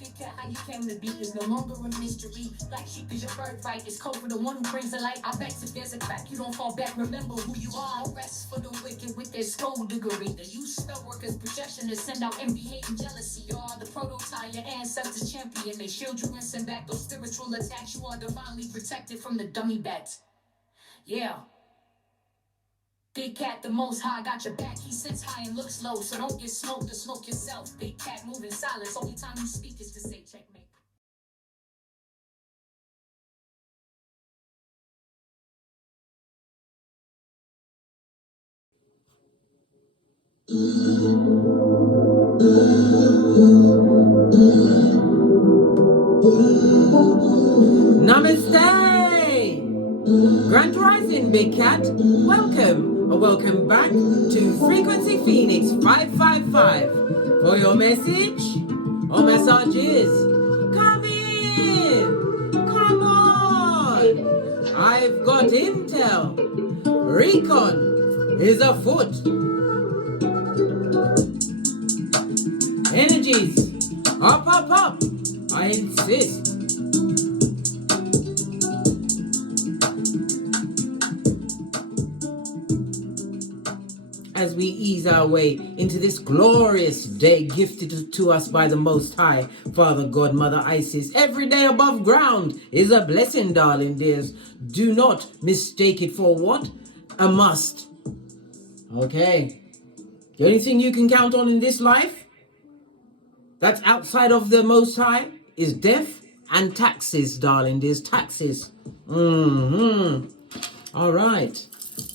Big cat, how you came to be is no longer a mystery. Black sheep is your birthright. It's code for the one who brings the light. I vex if there's a crack. You don't fall back. Remember who you are. No rest for the wicked with their skullduggery. The use spell workers' projection to send out envy, hate, and jealousy. You are the prototype, your ancestors champion. They shield you and send back those spiritual attacks. You are divinely protected from the dummy bats. Yeah. Big cat, the most high, got your back. He sits high and looks low, so don't get smoked or smoke yourself. Big cat, move in silence. Only time you speak is to say checkmate. Namaste! Grand Rising, Big Cat. Welcome, or welcome back to Frequency Phoenix 555 for your message or messages. Come in! Come on! I've got intel. Recon is afoot. Energies, up. I insist. As we ease our way into this glorious day gifted to us by the Most High, Father God, Mother Isis. Every day above ground is a blessing, darling dears. Do not mistake it for what? A must. Okay. The only thing you can count on in this life that's outside of the Most High is death and taxes, darling dears. Taxes. All right.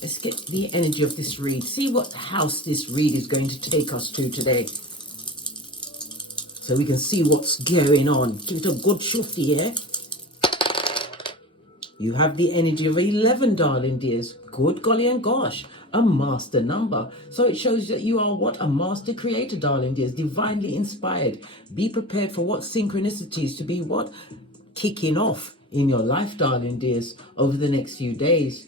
Let's get the energy of this read. See what house this read is going to take us to today. So we can see what's going on. Give it a good shufty here. You have the energy of 11, darling dears. Good golly and gosh. A master number. So it shows that you are what? A master creator, darling dears. Divinely inspired. Be prepared for what synchronicities to be what? Kicking off in your life, darling dears, over the next few days.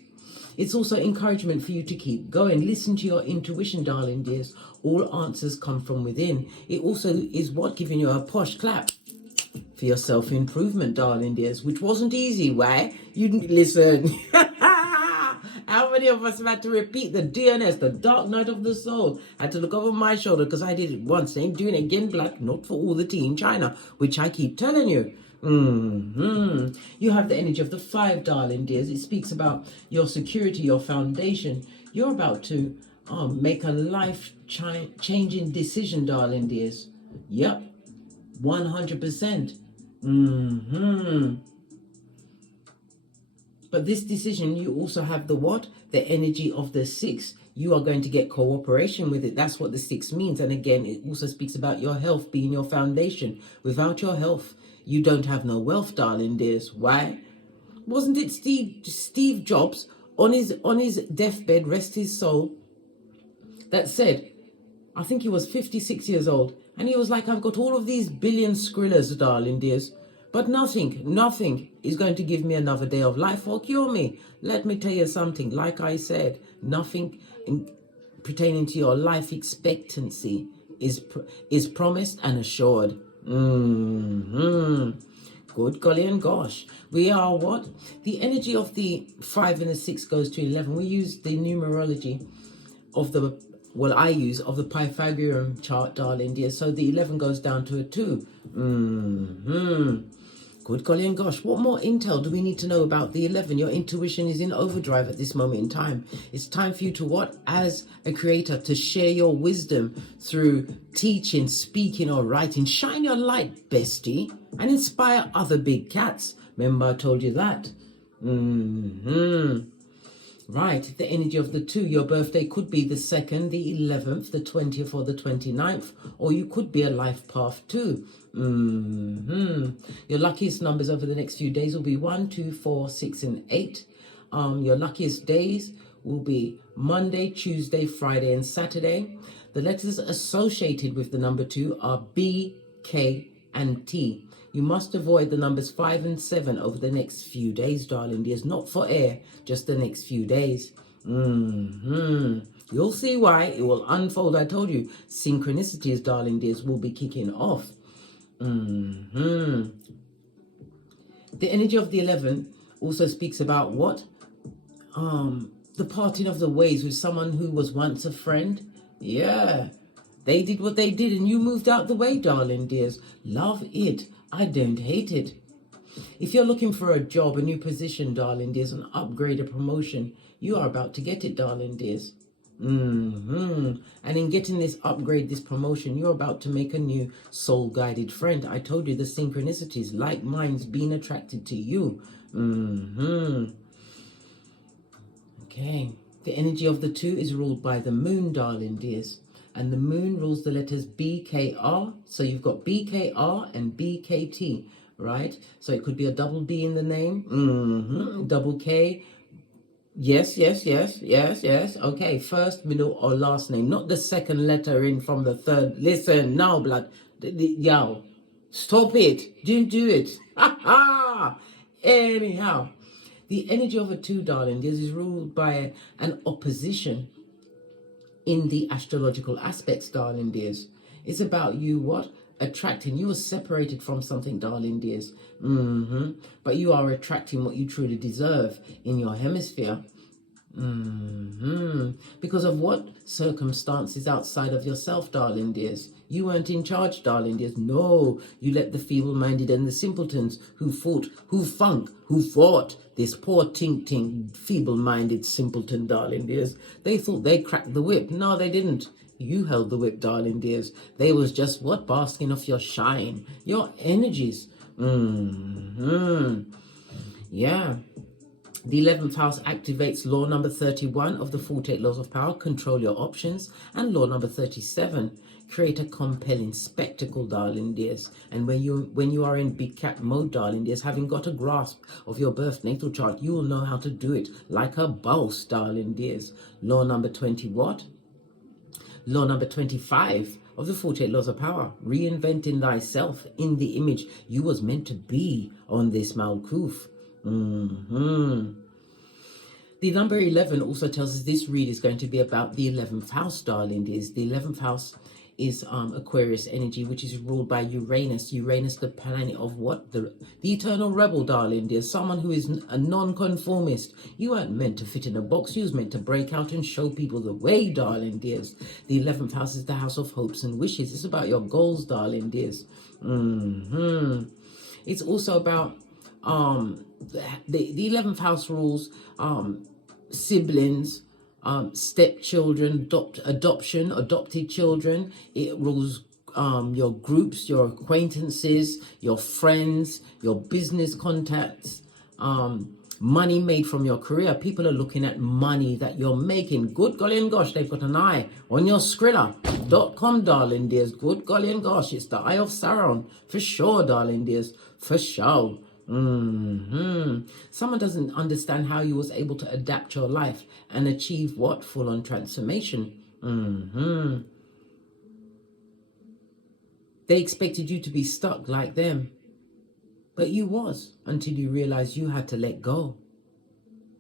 It's also encouragement for you to keep going. Listen to your intuition, darling dears. All answers come from within. It also is what? Giving you a posh clap for your self-improvement, darling dears, which wasn't easy. Why? You didn't listen. How many of us have had to repeat the DNS, the dark night of the soul? I had to look over my shoulder because I did it once. Ain't doing it again, black. Not for all the tea in China, which I keep telling you. You have the energy of the 5, darling dears. It speaks about your security, your foundation. You're about to make a life-changing decision, darling dears. Yep, 100%. But this decision, you also have the what? The energy of the 6. You are going to get cooperation with it. That's what the 6 means. And again, it also speaks about your health being your foundation. Without your health, you don't have no wealth, darling dears. Why? Wasn't it Steve Jobs on his deathbed, rest his soul, that said, I think he was 56 years old, and he was like, I've got all of these billion skrillers, darling dears, but nothing is going to give me another day of life or cure me. Let me tell you something. Like I said, nothing pertaining to your life expectancy is promised and assured. Good golly and gosh. We are what? The energy of the 5 and the 6 goes to 11. We use the numerology of the, well, I use of the Pythagorean chart, darling dear. So the 11 goes down to a 2. Good golly and gosh. What more intel do we need to know about the 11? Your intuition is in overdrive at this moment in time. It's time for you to what? As a creator, to share your wisdom through teaching, speaking, or writing. Shine your light, bestie, and inspire other big cats. Remember I told you that. Right, the energy of the 2. Your birthday could be the 2nd, the 11th, the 20th, or the 29th, or you could be a life path too. Your luckiest numbers over the next few days will be 1, 2, 4, 6, and 8. Your luckiest days will be Monday, Tuesday, Friday, and Saturday. The letters associated with the number 2 are B, K, and T. You must avoid the numbers 5 and 7 over the next few days, darling dears. Not for air, just the next few days. You'll see why. It will unfold. I told you, synchronicities, darling dears, will be kicking off. The energy of the 11 also speaks about what? The parting of the ways with someone who was once a friend. Yeah. They did what they did and you moved out the way, darling dears. Love it. I don't hate it. If you're looking for a job, a new position, darling dears, an upgrade, a promotion, you are about to get it, darling dears. And in getting this upgrade, this promotion, you're about to make a new soul-guided friend. I told you the synchronicities, like minds being attracted to you. Okay. The energy of the 2 is ruled by the moon, darling dears. And the moon rules the letters BKR. So you've got BKR and BKT, right? So it could be a double B in the name. Double K. Yes. Okay, first, middle, or last name. Not the second letter in from the third. Listen, now, blood. Yo, stop it. Don't do it. Anyhow, the energy of a 2, darling, this is ruled by an opposition in the astrological aspects, darling dears. It's about you what? Attracting. You are separated from something, darling dears. But you are attracting what you truly deserve in your hemisphere. Because of what? Circumstances outside of yourself, darling dears. You weren't in charge, darling dears. No, you let the feeble-minded and the simpletons who fought, who fought this poor tink feeble-minded simpleton, darling dears. They thought they cracked the whip. No, they didn't. You held the whip, darling dears. They was just what? Basking off your shine, your energies. Yeah. The 11th house activates law number 31 of the 48 laws of power, control your options, and law number 37, create a compelling spectacle, darling dears. And when you are in big cat mode, darling dears, having got a grasp of your birth natal chart, you will know how to do it like a boss, darling dears. Law number 20 what? Law number 25 of the 48 laws of power, reinventing thyself in the image you was meant to be on this Malkuth. The number 11 also tells us this read is going to be about the 11th house, darling dears. The 11th house is Aquarius energy, which is ruled by Uranus. Uranus, the planet of what? The eternal rebel, darling dears. Someone who is a non-conformist. You weren't meant to fit in a box. You was meant to break out and show people the way, darling dears. The 11th house is the house of hopes and wishes. It's about your goals, darling dears. It's also about the 11th house rules siblings, stepchildren, adopted children. It rules your groups, your acquaintances, your friends, your business contacts, money made from your career. People are looking at money that you're making. Good golly and gosh, they've got an eye on your Skrilla.com, darling dears. Good golly and gosh, it's the eye of Sauron. For sure, darling dears. For sure. Someone doesn't understand how you was able to adapt your life and achieve what? Full-on transformation. They expected you to be stuck like them. But you was, until you realized you had to let go.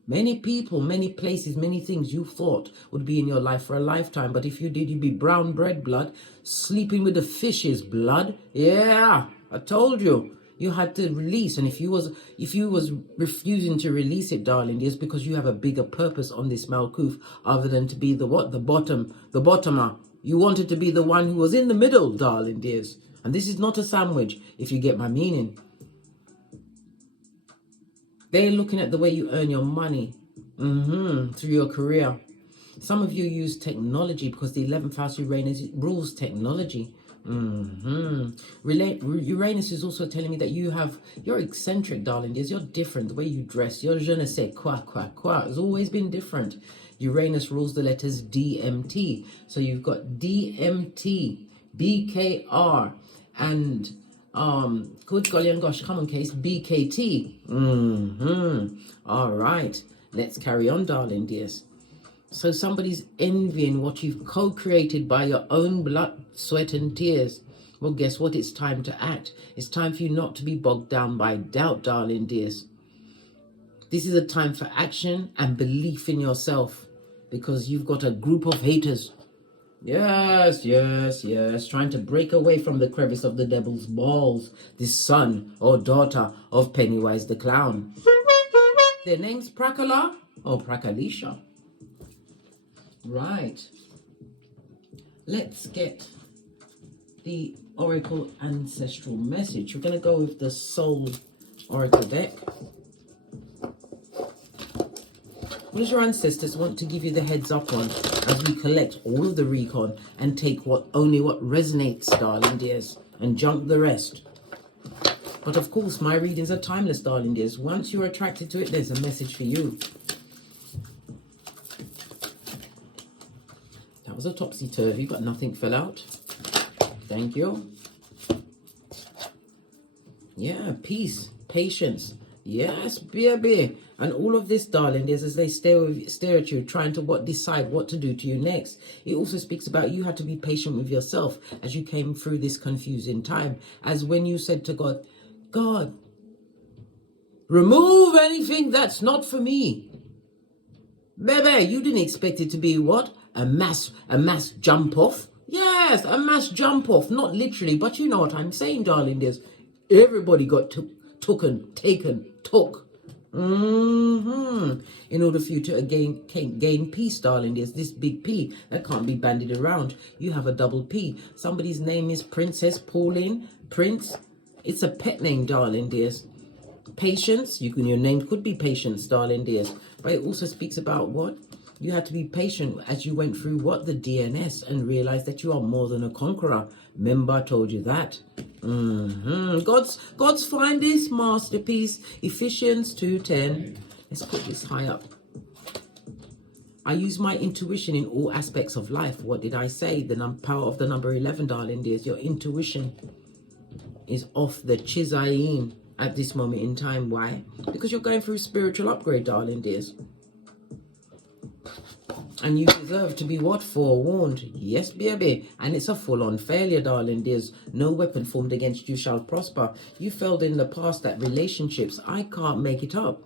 Many people, many places, many things you thought would be in your life for a lifetime. But if you did, you'd be brown bread, blood, sleeping with the fishes, blood. Yeah, I told you. You had to release, and if you was refusing to release it, darling, it's because you have a bigger purpose on this Malkuth other than to be the what? The bottomer. You wanted to be the one who was in the middle, darling dears. And this is not a sandwich, if you get my meaning. They're looking at the way you earn your money through your career. Some of you use technology because the 11th house Uranus rules technology. Uranus is also telling me that you're eccentric, darling dears. You're different. The way you dress, your je ne sais quoi has always been different. Uranus rules the letters DMT. So you've got DMT, BKR, and good golly and gosh, come on case, BKT. All right, let's carry on, darling dears. So somebody's envying what you've co-created by your own blood, sweat and tears. Well, guess what? It's time to act. It's time for you not to be bogged down by doubt, darling dears. This is a time for action and belief in yourself, because you've got a group of haters Yes, yes, yes. Trying to break away from the crevice of the devil's balls. This son or daughter of Pennywise the Clown. Their name's Prakala or Prakalisha. Right. Let's get the Oracle Ancestral Message. We're going to go with the Soul Oracle deck. What does your ancestors want to give you the heads up on as we collect all of the recon and take only what resonates, darling dears, and junk the rest? But of course, my readings are timeless, darling dears. Once you're attracted to it, there's a message for you. That was a topsy-turvy, but nothing fell out. Thank you. Yeah, peace, patience. Yes, baby. And all of this, darling, is as they stare at you, trying to decide what to do to you next. It also speaks about you had to be patient with yourself as you came through this confusing time. As when you said to God, God, remove anything that's not for me. Baby, you didn't expect it to be what? A mass jump off? Yes, a mass jump off. Not literally, but you know what I'm saying, darling. Everybody got took. In order for you to gain peace, darling, there's this big P that can't be bandied around. You have a double P. Somebody's name is Princess Pauline. Prince. It's a pet name, darling dears. Patience. Your name could be Patience, darling dears. But it also speaks about what? You had to be patient as you went through what? The DNS, and realize that you are more than a conqueror. Remember, I told you that. God's finest masterpiece, Ephesians 2:10. Let's put this high up. I use my intuition in all aspects of life. What did I say? The power of the number 11, darling dears. Your intuition is off the chizayin at this moment in time. Why? Because you're going through spiritual upgrade, darling dears. And you deserve to be what? Forewarned. Yes, baby. And it's a full-on failure, darling. There's no weapon formed against you shall prosper. You failed in the past at relationships. I can't make it up.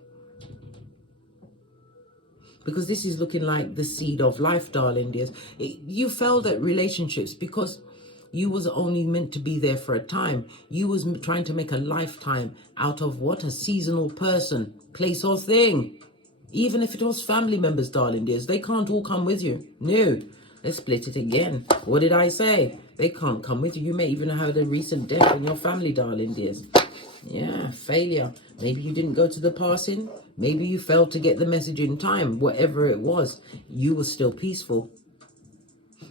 Because this is looking like the seed of life, darling dears. You failed at relationships because you was only meant to be there for a time. You was trying to make a lifetime out of what? A seasonal person, place or thing. Even if it was family members, darling dears, they can't all come with you. No. Let's split it again. What did I say? They can't come with you. You may even have had a recent death in your family, darling dears. Yeah, failure. Maybe you didn't go to the passing. Maybe you failed to get the message in time. Whatever it was, you were still peaceful.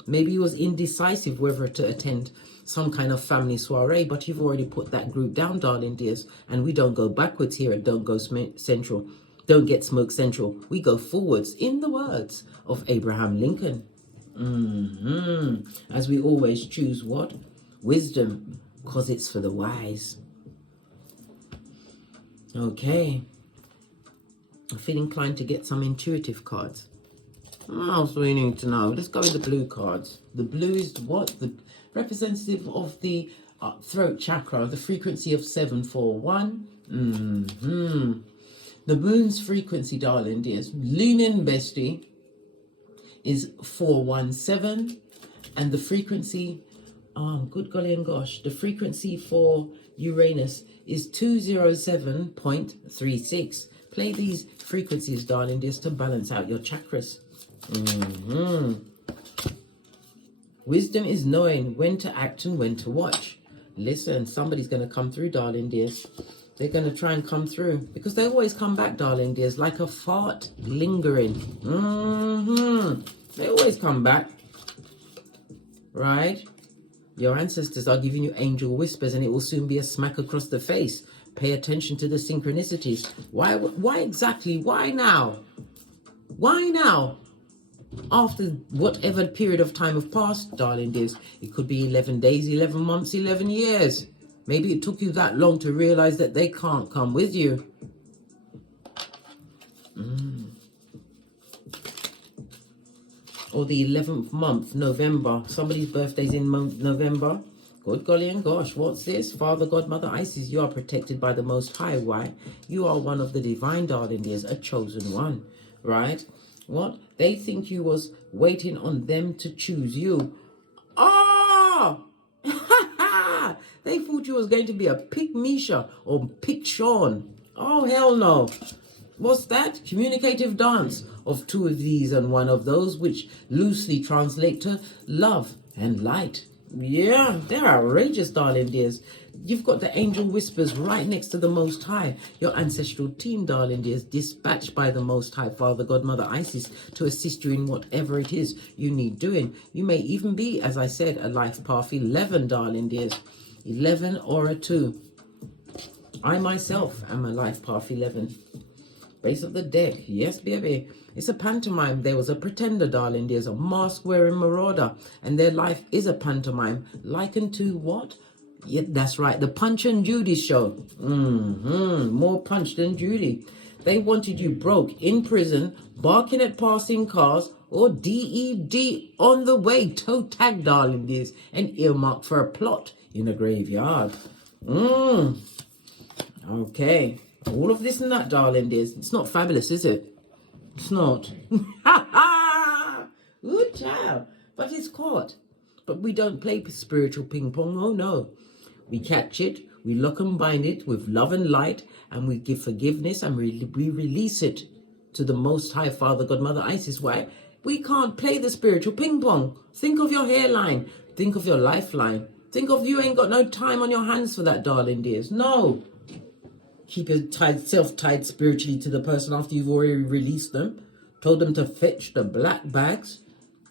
Maybe you was indecisive whether to attend some kind of family soiree, but you've already put that group down, darling dears. And we don't go backwards here at Don't Go Central. Don't get smoke central. We go forwards, in the words of Abraham Lincoln. As we always choose what? Wisdom, because it's for the wise. Okay. I feel inclined to get some intuitive cards. What else do we need to know? Let's go with the blue cards. The blue is what? The representative of the throat chakra, the frequency of 741. The moon's frequency, darling dears, lunar bestie, is 417, and the frequency, good golly and gosh, the frequency for Uranus is 207.36. Play these frequencies, darling dears, to balance out your chakras. Wisdom is knowing when to act and when to watch. Listen, somebody's going to come through, darling dears. They're going to try and come through because they always come back, darling dears, like a fart lingering. They always come back, right? Your ancestors are giving you angel whispers, and it will soon be a smack across the face. Pay attention to the synchronicities. Why exactly? Why now? Why now? After whatever period of time have passed, darling dears, it could be 11 days, 11 months, 11 years. Maybe it took you that long to realize that they can't come with you. Or the 11th month, November. Somebody's birthday's in November. Good golly and gosh, what's this? Father, God, Mother Isis, you are protected by the Most High. Why? You are one of the divine, darling dears, a chosen one, right? What? They think you was waiting on them to choose you. Oh! They thought you was going to be a Pick Misha or Pick Sean. Oh, hell no. What's that? Communicative dance of two of these and one of those, which loosely translate to love and light. Yeah, they're outrageous, darling dears. You've got the angel whispers right next to the Most High, your ancestral team, darling dears, dispatched by the Most High, Father, God, Mother, Isis, to assist you in whatever it is you need doing. You may even be, as I said, a life path 11, darling dears. 11 or a 2. I myself am a life path 11. Base of the deck. Yes, baby. It's a pantomime. There was a pretender, darling. There's a mask-wearing marauder. And their life is a pantomime. Likened to what? Yeah, that's right. The Punch and Judy show. More punch than Judy. They wanted you broke, in prison, barking at passing cars, or DED on the way. Toe tag, darling dears. And earmarked for a plot in a graveyard. Okay. All of this and that, darling dears. It's not fabulous, is it? It's not. Ooh, child. But it's caught. But we don't play spiritual ping pong. Oh, no. We catch it. We lock and bind it with love and light. And we give forgiveness. And we release it to the Most High Father, God, Mother, Isis. Why? We can't play the spiritual ping pong. Think of your hairline. Think of your lifeline. Think of you ain't got no time on your hands for that, darling dears. No. Keep yourself tied spiritually to the person after you've already released them. Told them to fetch the black bags.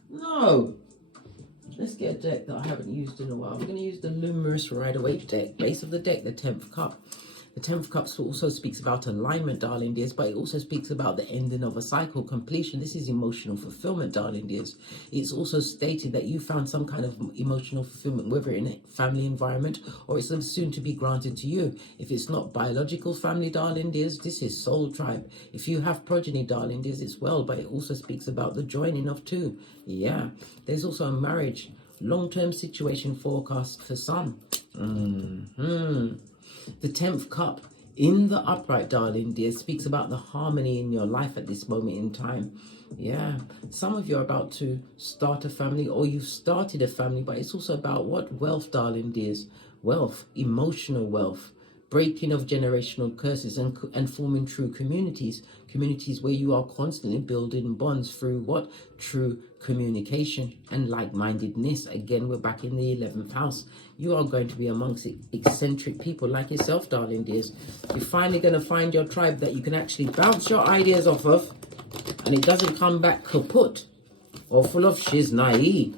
No. Let's get a deck that I haven't used in a while. We're going to use the Luminous Rider-Waite deck. Base of the deck, the 10th cup. The 10th cup also speaks about alignment, darling dears, but it also speaks about the ending of a cycle, completion. This is emotional fulfillment, darling dears. It's also stated that you found some kind of emotional fulfillment, whether in a family environment or it's soon to be granted to you. If it's not biological family, darling dears, this is soul tribe. If you have progeny, darling dears, it's well, but it also speaks about the joining of two. Yeah, there's also a marriage, long-term situation forecast for some. The 10th cup in the upright, darling dear, speaks about the harmony in your life at this moment in time. Yeah, some of you are about to start a family or you've started a family, but it's also about what? Wealth, darling dears. Wealth, emotional wealth, breaking of generational curses and forming true communities. Communities where you are constantly building bonds through what? True communication and like-mindedness. Again, we're back in the 11th house. You are going to be amongst eccentric people like yourself, darling dears. You're finally going to find your tribe that you can actually bounce your ideas off of and it doesn't come back kaput or full of shiznai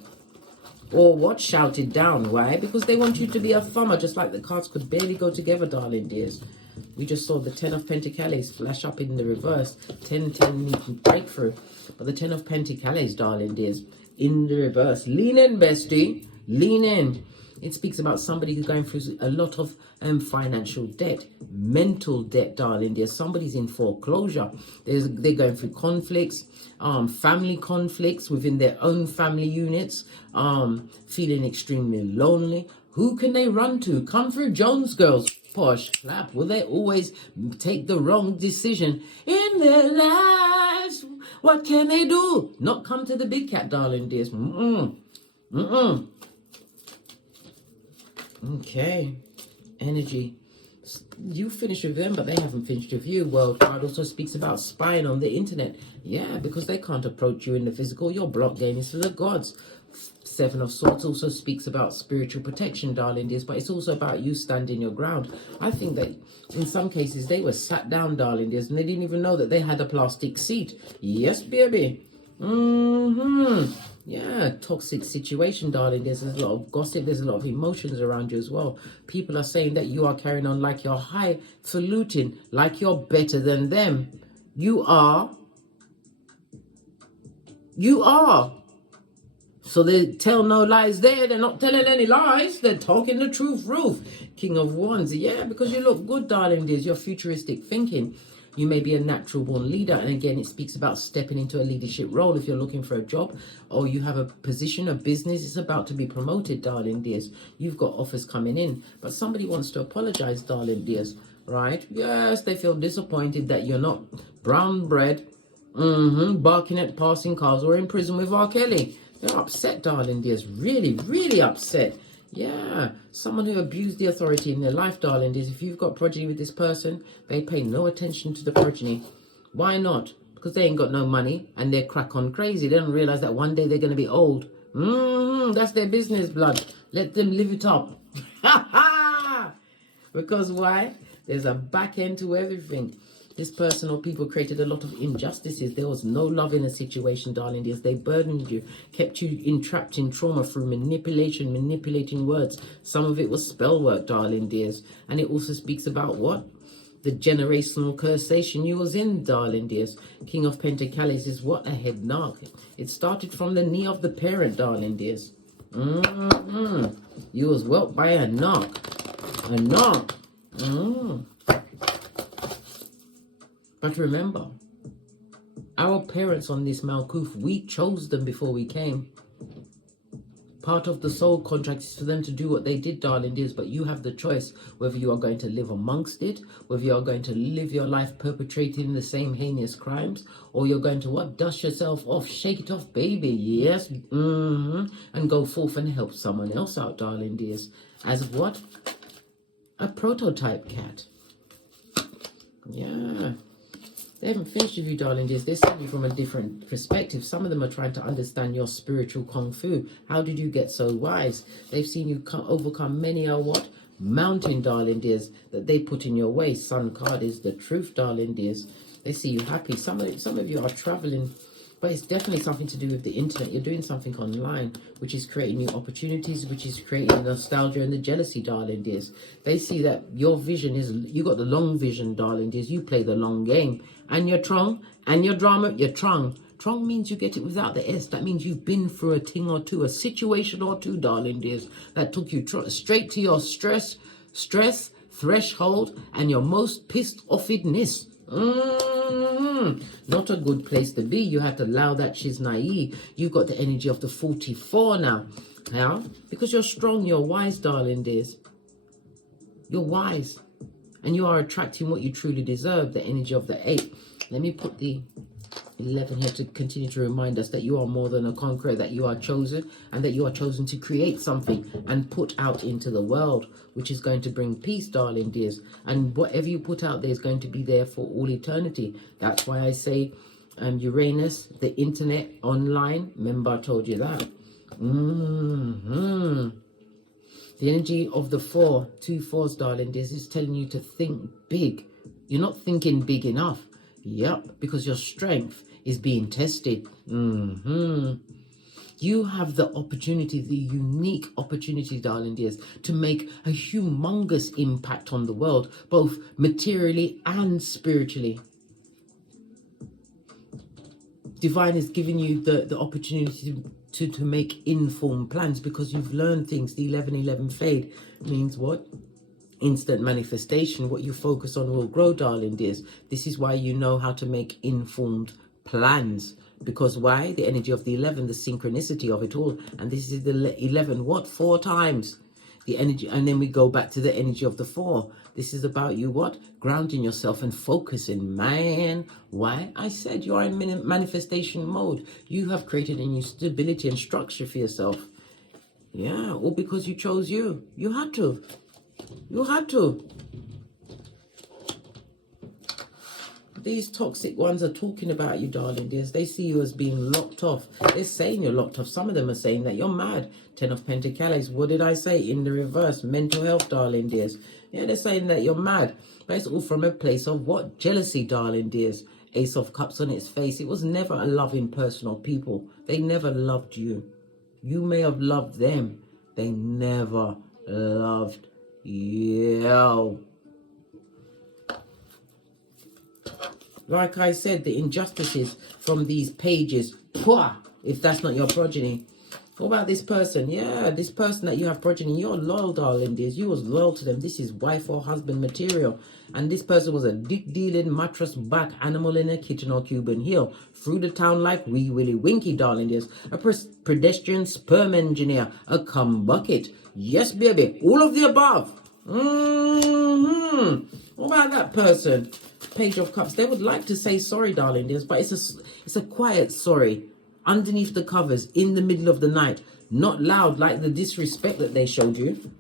or what? Shouted down. Why? Because they want you to be a thumber, just like the cards could barely go together, darling dears. We just saw the 10 of Pentacles flash up in the reverse. 10-10 needing breakthrough. But the 10 of Pentacles, darling dears, in the reverse. Lean in, bestie. Lean in. It speaks about somebody who's going through a lot of financial debt, mental debt, darling dear. Somebody's in foreclosure. They're going through conflicts, family conflicts within their own family units, feeling extremely lonely. Who can they run to? Come through Jones Girls. Posh clap. Will they always take the wrong decision in their lives? What can they do? Not come to the big cat, darling dears. Okay. Energy. You finish with them, but they haven't finished with you. World card also speaks about spying on the internet. Yeah, because they can't approach you in the physical. Your block game is for the gods. 7 of Swords also speaks about spiritual protection, darling dears, but it's also about you standing your ground. I think that in some cases they were sat down, darling dears, and they didn't even know that they had a plastic seat. Yes, baby. Yeah, toxic situation, darling. There's a lot of gossip. There's a lot of emotions around you as well. People are saying that you are carrying on like you're highfalutin, like you're better than them. You are. So they tell no lies there. They're not telling any lies. They're talking the truth, Ruth. King of Wands. Yeah, because you look good, darling dears. Your futuristic thinking. You may be a natural born leader. And again, it speaks about stepping into a leadership role if you're looking for a job or you have a position, a business. It's about to be promoted, darling dears. You've got offers coming in. But somebody wants to apologize, darling dears. Right? Yes, they feel disappointed that you're not brown bread Barking at passing cars or in prison with R. Kelly. They're upset, darling dears. Really, really upset. Yeah, someone who abused the authority in their life, darling dears. If you've got progeny with this person, they pay no attention to the progeny. Why not? Because they ain't got no money and they're crack on crazy. They don't realize that one day they're going to be old. That's their business, blood. Let them live it up. Because why? There's a back end to everything. This person or people created a lot of injustices. There was no love in the situation, darling dears. They burdened you, kept you entrapped in trauma through manipulation, manipulating words. Some of it was spell work, darling dears. And it also speaks about what? The generational cursation you was in, darling dears. King of Pentacles is what? A head knock. It started from the knee of the parent, darling dears. You was whelped by a knock. A knock. But remember, our parents on this Malkuth, we chose them before we came. Part of the soul contract is for them to do what they did, darling dears, but you have the choice whether you are going to live amongst it, whether you are going to live your life perpetrating the same heinous crimes, or you're going to what? Dust yourself off, shake it off, baby, yes, and go forth and help someone else out, darling dears. As what? A prototype cat. Yeah. They haven't finished with you, darling dears. They're seeing you from a different perspective. Some of them are trying to understand your spiritual kung fu. How did you get so wise? They've seen you overcome many a what? Mountain, darling dears, that they put in your way. Sun card is the truth, darling dears. They see you happy. Some of you are traveling, but it's definitely something to do with the internet. You're doing something online, which is creating new opportunities, which is creating the nostalgia and the jealousy, darling dears. They see that your vision is, you got the long vision, darling dears. You play the long game. And your trong, and your drama, your trong. Trong means you get it without the S. That means you've been through a thing or two, a situation or two, darling dears, that took you straight to your stress threshold and your most pissed offedness. Not a good place to be. You have to allow that shiznai. You've got the energy of the 44 now. Yeah? Because you're strong, you're wise, darling dears. You're wise. And you are attracting what you truly deserve, the energy of the 8. Let me put the 11 here to continue to remind us that you are more than a conqueror, that you are chosen, and that you are chosen to create something and put out into the world, which is going to bring peace, darling dears. And whatever you put out there is going to be there for all eternity. That's why I say Uranus, the internet, online. Remember I told you that. The energy of the 4, 2 4s, darling dears, is telling you to think big. You're not thinking big enough. Yep, because your strength is being tested. You have the opportunity, the unique opportunity, darling dears, to make a humongous impact on the world, both materially and spiritually. Divine is giving you the opportunity to make informed plans because you've learned things. The 11-11 fade means what? Instant manifestation. What you focus on will grow, darling dears. This is why you know how to make informed plans. Because why? The energy of the 11, the synchronicity of it all. And this is the 11, what? 4 times. The energy, and then we go back to the energy of the 4. This is about you, what? Grounding yourself and focusing, man. Why? I said you are in manifestation mode. You have created a new stability and structure for yourself. Yeah, all because you chose you. You had to. You had to. These toxic ones are talking about you, darling dears. They see you as being locked off. They're saying you're locked off. Some of them are saying that you're mad. 10 of Pentacles. What did I say? In the reverse. Mental health, darling dears. Yeah, they're saying that you're mad. But it's all from a place of what? Jealousy, darling dears. Ace of Cups on its face. It was never a loving person or people. They never loved you. You may have loved them. They never loved you. Like I said, the injustices from these pages, if that's not your progeny. What about this person? Yeah, this person that you have progeny, you're loyal, darling dears. You was loyal to them. This is wife or husband material. And this person was a dick-dealing, mattress-back animal in a kitchen or Cuban heel. Through the town like Wee Willie Winky, darling dears. A pedestrian sperm engineer. A cum bucket. Yes, baby. All of the above. What about that person? Page of Cups. They would like to say sorry, darling dears, but it's a quiet sorry. Underneath the covers, in the middle of the night. Not loud like the disrespect that they showed you.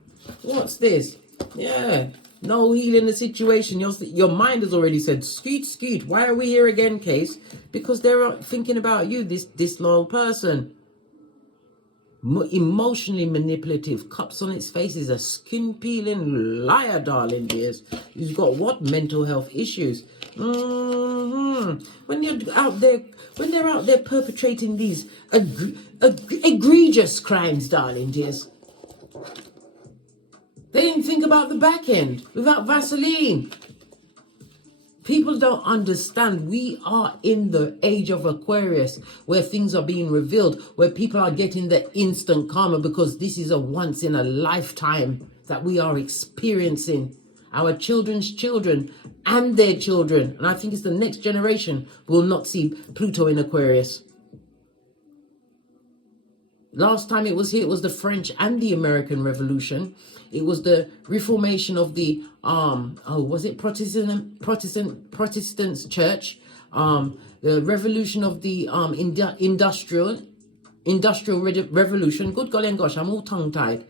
What's this? Yeah. No healing the situation. Your mind has already said, scoot, scoot. Why are we here again, Case? Because they're thinking about you, this disloyal person. Emotionally manipulative. Cups on its face is a skin-peeling liar, darling dears. Who's got what? Mental health issues. When they're out there perpetrating these egregious crimes, darling dears. They didn't think about the back end without Vaseline. People don't understand. We are in the age of Aquarius where things are being revealed, where people are getting the instant karma because this is a once in a lifetime that we are experiencing. Our children's children and their children, and I think it's the next generation, will not see Pluto in Aquarius. Last time it was here, it was the French and the American Revolution. It was the reformation of the was it Protestants church? The revolution of the industrial revolution. Good golly and gosh, I'm all tongue tied.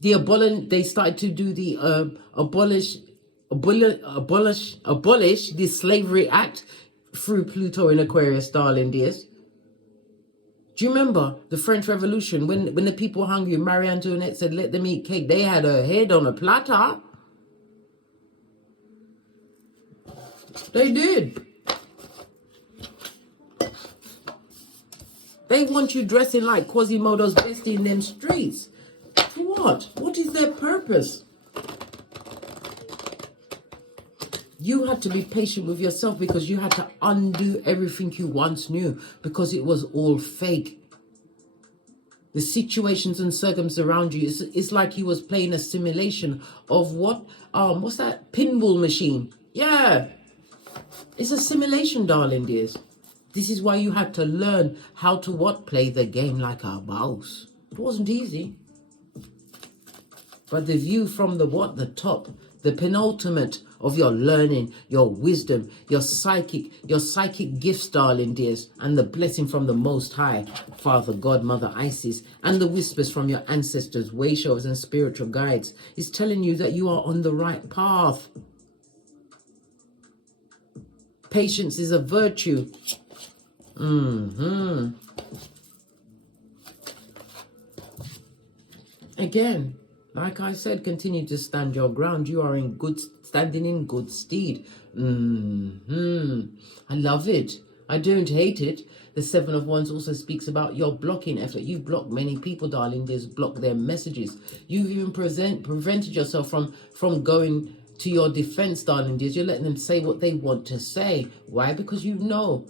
They started to do the abolish the Slavery Act through Pluto in Aquarius, darling dears. Do you remember the French Revolution when the people were hungry? Marie Antoinette said, let them eat cake. They had her head on a platter. They did. They want you dressing like Quasimodo's bestie in them streets. For what? What is their purpose? You had to be patient with yourself because you had to undo everything you once knew because it was all fake. The situations and circumstances around you, it's like you was playing a simulation of what's that? Pinball machine. Yeah. It's a simulation, darling dears. This is why you had to learn how to play the game like a boss. It wasn't easy. But the view from the top, the penultimate of your learning, your wisdom, your psychic gifts, darling dears, and the blessing from the Most High, Father God, Mother Isis, and the whispers from your ancestors, way showers, and spiritual guides is telling you that you are on the right path. Patience is a virtue. Again, like I said, continue to stand your ground. You are standing in good stead. I love it. I don't hate it. The Seven of Wands also speaks about your blocking effort. You've blocked many people, darling. There's blocked their messages. You've even prevented yourself from going to your defense, darling dears. You're letting them say what they want to say. Why? Because you know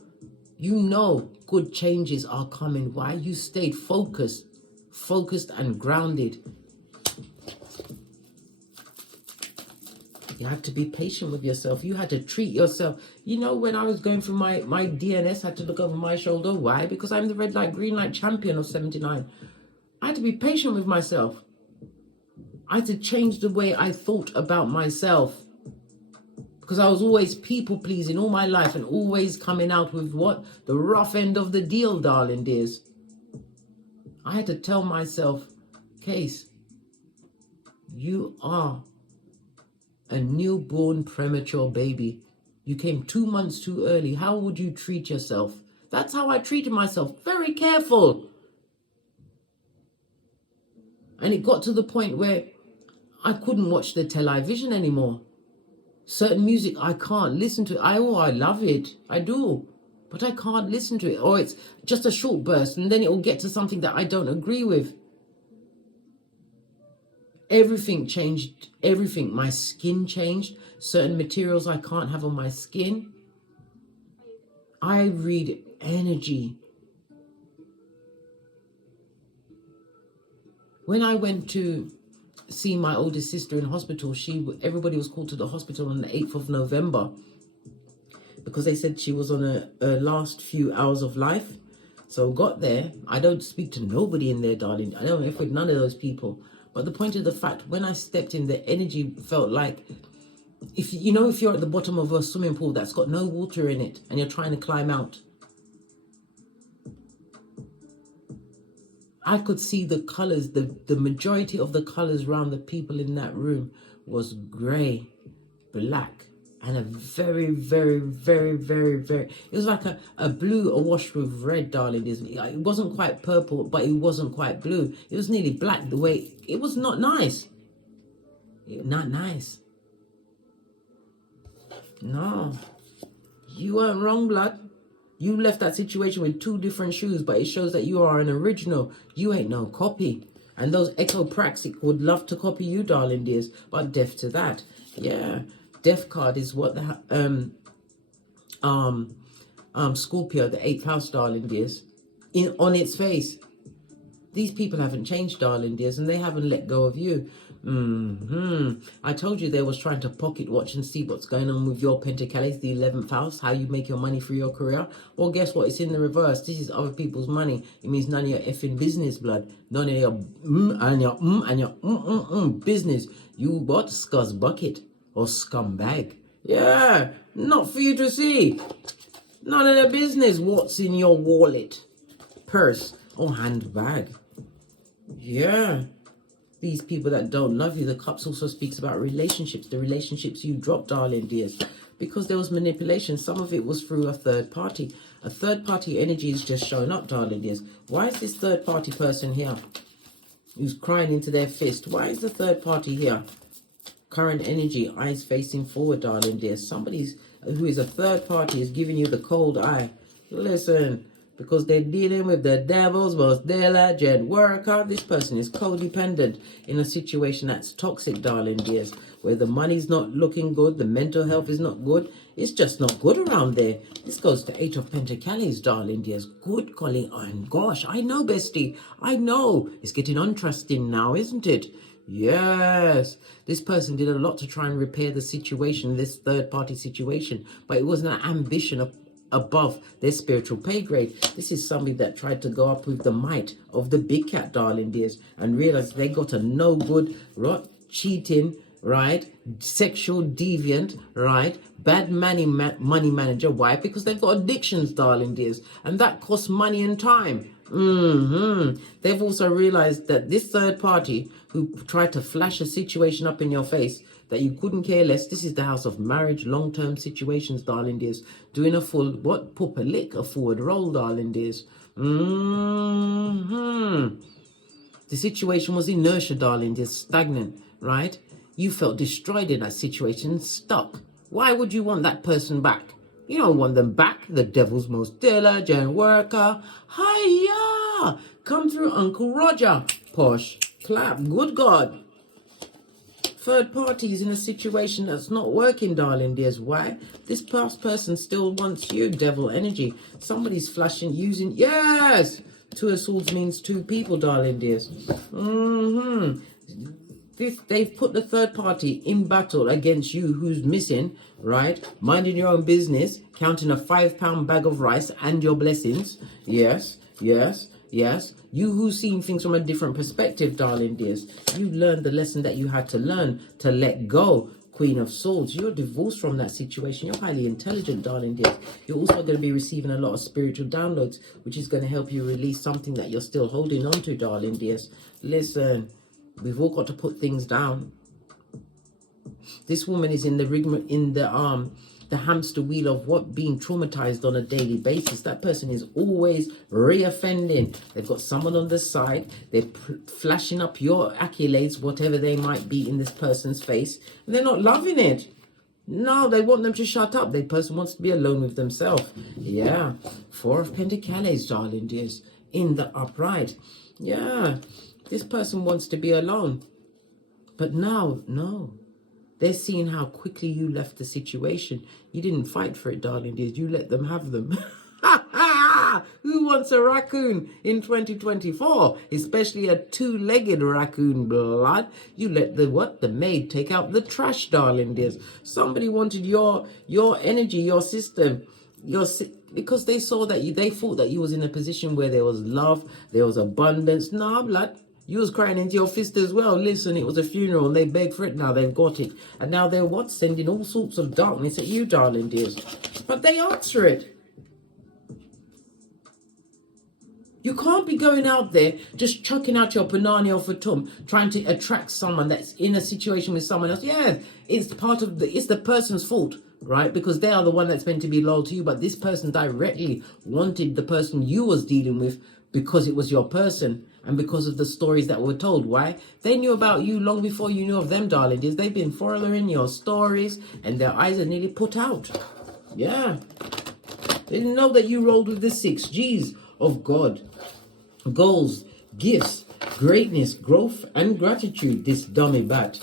good changes are coming. Why? You stayed focused and grounded. You had to be patient with yourself. You had to treat yourself. You know, when I was going through my DNS, I had to look over my shoulder. Why? Because I'm the red light, green light champion of 79. I had to be patient with myself. I had to change the way I thought about myself. Because I was always people-pleasing all my life and always coming out with what? The rough end of the deal, darling dears. I had to tell myself, Case, you are a newborn premature baby. You came 2 months too early. How would you treat yourself? That's how I treated myself. Very careful. And it got to the point where I couldn't watch the television anymore. Certain music I can't listen to. I love it. I do. But I can't listen to it. Or it's just a short burst and then it will get to something that I don't agree with. Everything changed. Everything. My skin changed. Certain materials I can't have on my skin. I read energy. When I went to see my oldest sister in hospital, everybody was called to the hospital on the 8th of November because they said she was on a last few hours of life. So got there. I don't speak to nobody in there, darling. I don't know if with none of those people. But the point of the fact, when I stepped in, the energy felt like, if you're at the bottom of a swimming pool that's got no water in it and you're trying to climb out, I could see the colors, the majority of the colors around the people in that room was gray, black, and a very, very, very, very, very, it was like a blue awash with red, darling. It wasn't quite purple, but it wasn't quite blue. It was nearly black. The way, it was not nice. Not nice. No. You weren't wrong, blood. You left that situation with 2 different shoes, but it shows that you are an original. You ain't no copy. And those ectopraxic would love to copy you, darling dears, but deaf to that. Yeah. Death card is what the Scorpio, the 8th house, darling dears, on its face. These people haven't changed, darling dears, and they haven't let go of you. I told you they was trying to pocket watch and see what's going on with your Pentacles, the 11th house, how you make your money through your career. Well, guess what? It's in the reverse. This is other people's money. It means none of your effing business, blood. None of your and your business. You what? Scuzz bucket or scumbag. Yeah, not for you to see. None of their business what's in your wallet, purse, or handbag. Yeah. These people that don't love you. The cups also speaks about relationships, the relationships you dropped, darling dears, because there was manipulation. Some of it was through a third party. A third party energy is just showing up, darling dears. Why is this third party person here who's crying into their fist? Why is the third party here? Current energy, eyes facing forward, darling dears. Somebody's who is a third party is giving you the cold eye. Listen. Because they're dealing with the devil's most diligent worker. This person is codependent in a situation that's toxic, darling dears, where the money's not looking good, the mental health is not good. It's just not good around there. This goes to 8 of Pentacles, darling dears. Good golly, oh gosh, I know, bestie. I know. It's getting untrusting now, isn't it? Yes. This person did a lot to try and repair the situation, this third party situation, but it wasn't an ambition of above their spiritual pay grade. This is somebody that tried to go up with the might of the big cat, darling dears, and realized they got a no good, rot, cheating, right, sexual deviant, right, bad money manager. Why? Because they've got addictions, darling dears, and that costs money and time. They've also realized that this third party who tried to flash a situation up in your face that you couldn't care less. This is the house of marriage, long-term situations, darling dears. Doing a full, what, pup a lick, a forward roll, darling dears. The situation was inertia, darling dears, stagnant, right? You felt destroyed in that situation, stuck. Why would you want that person back? You don't want them back. The devil's most diligent worker. Hiya! Come through, Uncle Roger. Posh. Clap. Good God. Third parties in a situation that's not working, darling dears. Why? This past person still wants you, devil energy. Somebody's flashing, using, yes! 2 of Swords means 2 people, darling dears. They've put the third party in battle against you who's missing, right? Minding your own business, counting a £5 bag of rice and your blessings. Yes, yes, yes. You who's seen things from a different perspective, darling dears. You learned the lesson that you had to learn to let go. Queen of Swords, you're divorced from that situation. You're highly intelligent, darling dears. You're also going to be receiving a lot of spiritual downloads, which is going to help you release something that you're still holding on to, darling dears. Listen, we've all got to put things down. This woman is in the the hamster wheel of what, being traumatized on a daily basis. That person is always reoffending. They've got someone on the side. They're flashing up your accolades, whatever they might be, in this person's face, and they're not loving it. No, they want them to shut up. The person wants to be alone with themselves. Yeah. 4 of Pentacles, darling dears, in the upright. Yeah. This person wants to be alone. But now, no. They're seeing how quickly you left the situation. You didn't fight for it, darling dears. You let them have them. Who wants a raccoon in 2024? Especially a 2-legged raccoon, blood. You let the maid take out the trash, darling dears. Somebody wanted your energy, your system, because they saw that they thought that you was in a position where there was love, there was abundance. Nah, blood. You was crying into your fist as well. Listen, it was a funeral and they begged for it. Now they've got it. And now they're what? Sending all sorts of darkness at you, darling dears. But they answer it. You can't be going out there just chucking out your banana off a tum, trying to attract someone that's in a situation with someone else. Yeah, it's the person's fault, right? Because they are the one that's meant to be loyal to you. But this person directly wanted the person you was dealing with because it was your person and because of the stories that were told. Why? They knew about you long before you knew of them, darling. They've been following your stories and their eyes are nearly put out. Yeah. They didn't know that you rolled with the 6 G's of God. Goals, gifts, greatness, growth, and gratitude. This dummy bat.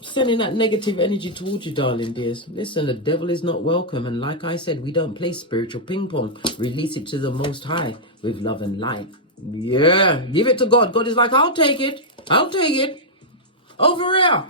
Sending that negative energy towards you, darling dears. Listen, the devil is not welcome. And like I said, we don't play spiritual ping pong. Release it to the Most High with love and light. Yeah, give it to God. God is like, I'll take it. I'll take it. Over here.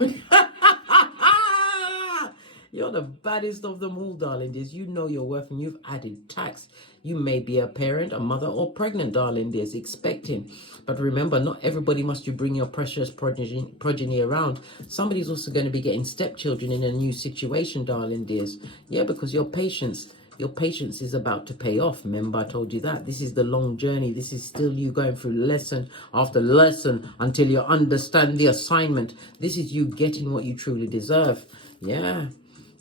You're the baddest of them all, darling dears. You know your worth and you've added tax. You may be a parent, a mother, or pregnant, darling dears, expecting. But remember, not everybody must you bring your precious progeny around. Somebody's also going to be getting stepchildren in a new situation, darling dears. Yeah, because your patience is about to pay off. Remember, I told you that. This is the long journey. This is still you going through lesson after lesson until you understand the assignment. This is you getting what you truly deserve. Yeah.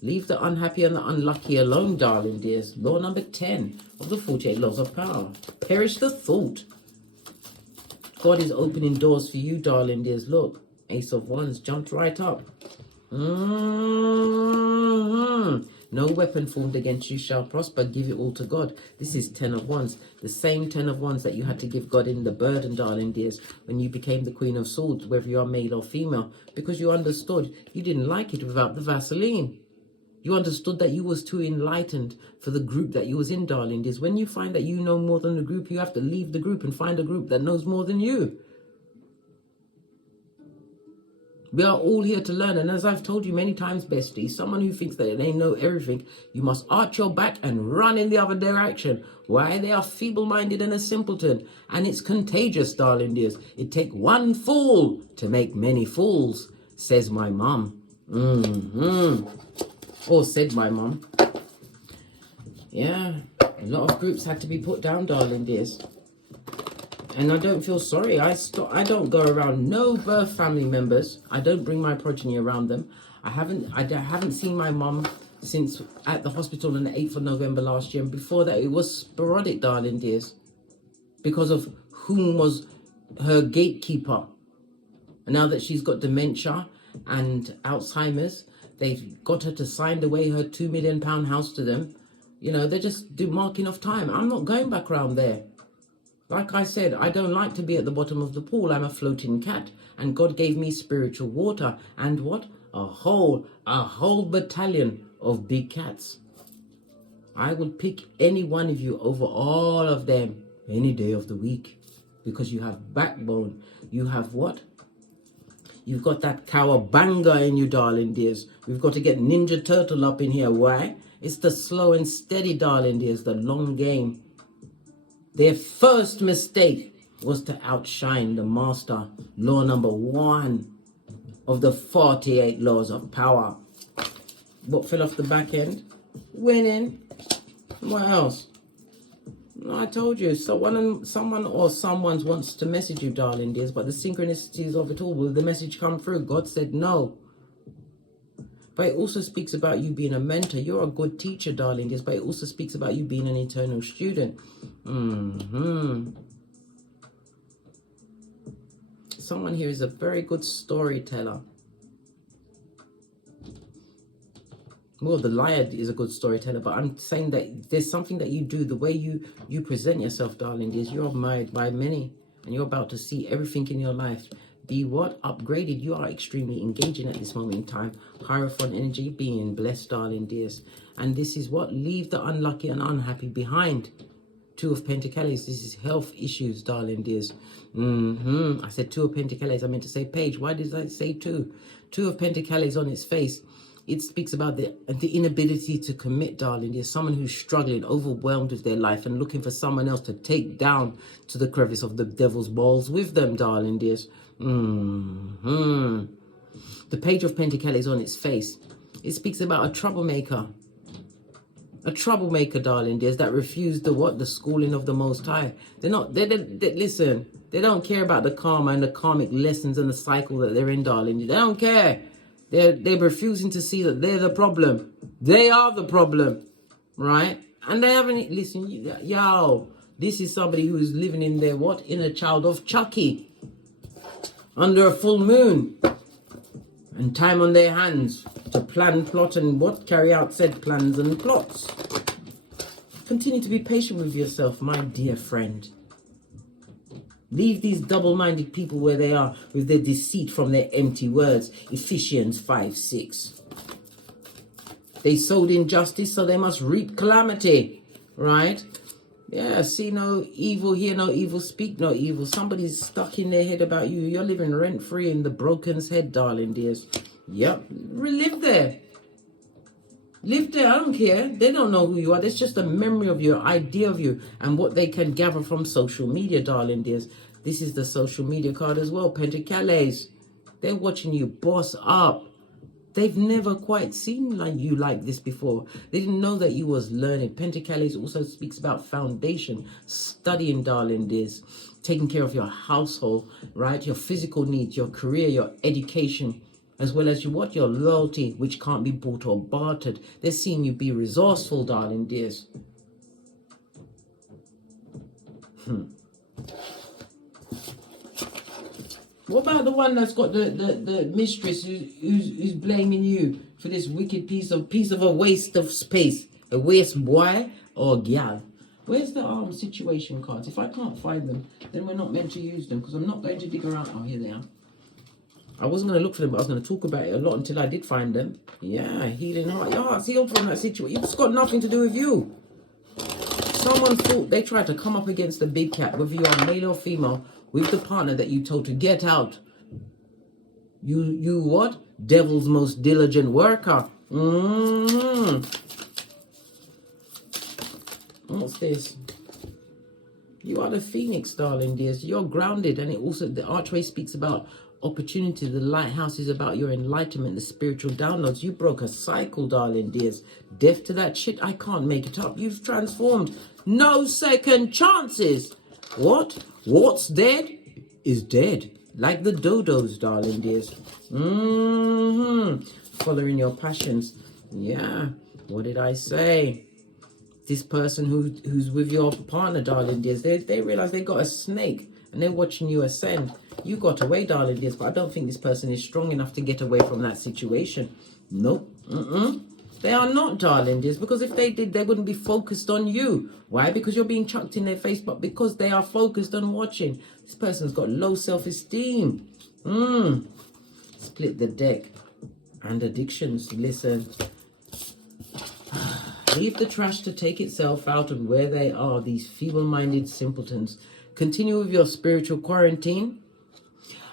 Leave the unhappy and the unlucky alone, darling dears. Law number 10 of the 48 laws of power. Perish the thought. God is opening doors for you, darling dears. Look, Ace of Wands jumped right up. No weapon formed against you shall prosper. Give it all to God. This is 10 of Wands. The same 10 of Wands that you had to give God in the burden, darling dears, when you became the Queen of Swords, whether you are male or female, because you understood you didn't like it without the Vaseline. You understood that you was too enlightened for the group that you was in, darling dears. When you find that you know more than the group, you have to leave the group and find a group that knows more than you. We are all here to learn. And as I've told you many times, bestie, someone who thinks that they know everything, you must arch your back and run in the other direction. Why? They are feeble-minded and a simpleton. And it's contagious, darling dears. It take one fool to make many fools, says my mum. Or said my mum. Yeah, a lot of groups had to be put down, darling dears. And I don't feel sorry. I don't go around no birth family members. I don't bring my progeny around them. I haven't seen my mum since at the hospital on the 8th of November last year. And before that, it was sporadic, darling dears, because of whom was her gatekeeper. And now that she's got dementia and Alzheimer's, they've got her to sign away her £2 million house to them. You know, they're just marking off time. I'm not going back around there. Like I said, I don't like to be at the bottom of the pool. I'm a floating cat. And God gave me spiritual water. And what? A whole battalion of big cats. I would pick any one of you over all of them any day of the week. Because you have backbone. You have what? You've got that cowabunga in you, darling dears. We've got to get Ninja Turtle up in here. Why? It's the slow and steady, darling dears, the long game. Their first mistake was to outshine the master. Law number 1 of the 48 laws of power. What fell off the back end? Winning. What else? I told you, someone or someone wants to message you, darling dears, but the synchronicities of it all, will the message come through? God said no. But it also speaks about you being a mentor. You're a good teacher, darling dears, but it also speaks about you being an eternal student. Someone here is a very good storyteller. Well, the liar is a good storyteller, but I'm saying that there's something that you do, the way you present yourself, darling dears. You're admired by many, and you're about to see everything in your life be what? Upgraded. You are extremely engaging at this moment in time. Hierophant energy, being blessed, darling dears. And this is what? Leave the unlucky and unhappy behind. 2 of Pentacles. This is health issues, darling dears. I said 2 of Pentacles. I meant to say page. Why did I say 2? 2 of Pentacles on its face. It speaks about the inability to commit, darling. There's someone who's struggling, overwhelmed with their life and looking for someone else to take down to the crevice of the devil's balls with them, darling dears. The Page of Pentacles is on its face. It speaks about a troublemaker. A troublemaker, darling dears, that refused the schooling of the Most High. Listen, they don't care about the karma and the karmic lessons and the cycle that they're in, darling. They don't care. They're refusing to see that they're the problem. They are the problem, right? And they haven't, listen, yo, this is somebody who is living in their inner child of Chucky. Under a full moon. And time on their hands to plan, plot, and carry out said plans and plots. Continue to be patient with yourself, my dear friend. Leave these double-minded people where they are with their deceit from their empty words. Ephesians 5:6. They sowed injustice, so they must reap calamity. Right? Yeah, see no evil, hear no evil, speak no evil. Somebody's stuck in their head about you. You're living rent-free in the broken's head, darling dears. Yep, live there. Live there, I don't care. They don't know who you are. That's just a memory of your idea of you and what they can gather from social media, darling dears. This is the social media card as well, Pentacles. They're watching you boss up. They've never quite seen you like this before. They didn't know that you was learning. Pentacles also speaks about foundation, studying, darling dears, taking care of your household, right? Your physical needs, your career, your education, as well as your loyalty, which can't be bought or bartered. They're seeing you be resourceful, darling dears. What about the one that's got the mistress who's blaming you for this wicked piece of a waste of space? A waste boy or gal? Where's the situation cards? If I can't find them, then we're not meant to use them, because I'm not going to dig around. Oh, here they are. I wasn't going to look for them, but I was going to talk about it a lot until I did find them. Yeah, healing heart. Your heart's healed from that situation. It's got nothing to do with you. Someone thought they tried to come up against the big cat, whether you're male or female, with the partner that you told to get out. You what? Devil's most diligent worker. What's this? You are the phoenix, darling dears. You're grounded, and it also, the archway speaks about opportunity. The lighthouse is about your enlightenment, the spiritual downloads. You broke a cycle, darling dears. Deaf to that shit, I can't make it up. You've transformed. No second chances. What? What's dead is dead. Like the dodos, darling dears. Following your passions. Yeah. What did I say? This person who's with your partner, darling dears, they realize they got a snake and they're watching you ascend. You got away, darling dears, but I don't think this person is strong enough to get away from that situation. Nope. They are not, darling dears, because if they did, they wouldn't be focused on you. Why? Because you're being chucked in their face, but because they are focused on watching. This person's got low self-esteem. Split the deck. And addictions. Listen. Leave the trash to take itself out, and where they are, these feeble-minded simpletons. Continue with your spiritual quarantine.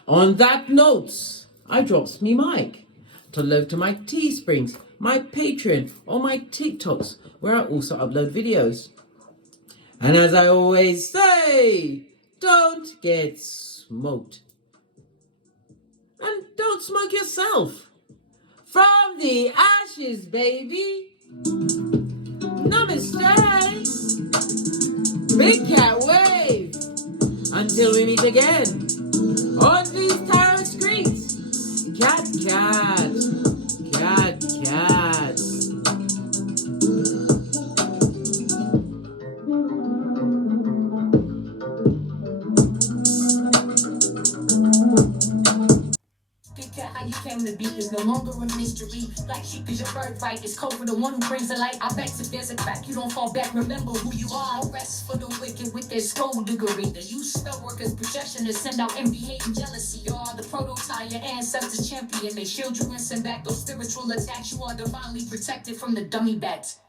On that note, I drops me mic to love to my Teesprings, my Patreon, or my TikToks, where I also upload videos. And as I always say, don't get smoked. And don't smoke yourself. From the ashes, baby. Namaste. Big cat wave. Until we meet again on these tarot streets. Cat, cat. Cat, cat. How you came to be is no longer a mystery. Like sheep is your birthright. It's code for the one who brings the light. I bet if there's a crack, you don't fall back. Remember who you are. No rest for the wicked with their skullduggery. The use spell workers' projection to send out envy, hate, and jealousy. You are the prototype, your ancestors champion. They shield you and send back those spiritual attacks. You are divinely protected from the dummy bats.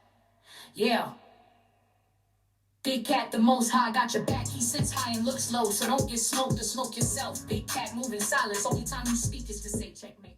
Yeah. Big cat, the most high, got your back. He sits high and looks low, so don't get smoked or smoke yourself. Big cat moving silence. Only time you speak is to say checkmate.